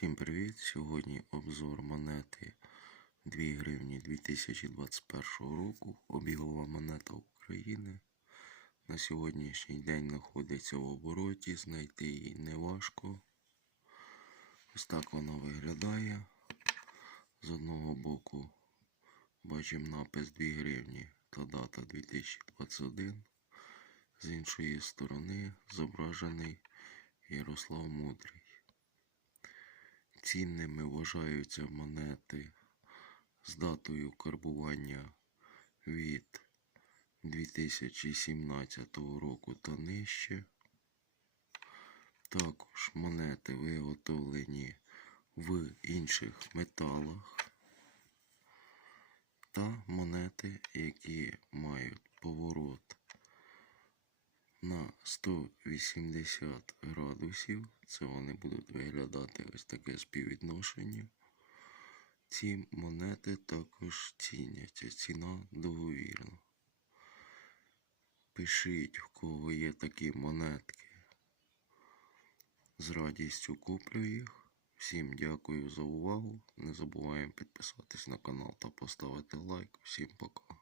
Всім привіт! Сьогодні обзор монети 2 гривні 2021 року. Обігова монета України. На сьогоднішній день знаходиться в обороті, знайти її не важко. Ось так вона виглядає. З одного боку бачимо напис 2 гривні та дата 2021. З іншої сторони зображений Ярослав Мудрий. Цінними вважаються монети з датою карбування від 2017 року та нижче. Також монети виготовлені в інших металах та монети, які 180 градусів. Це вони будуть виглядати ось таке співвідношення. Ці монети також ціняться. Ціна договірна. Пишіть, в кого є такі монетки. З радістю куплю їх. Всім дякую за увагу. Не забуваємо підписатись на канал та поставити лайк. Всім пока.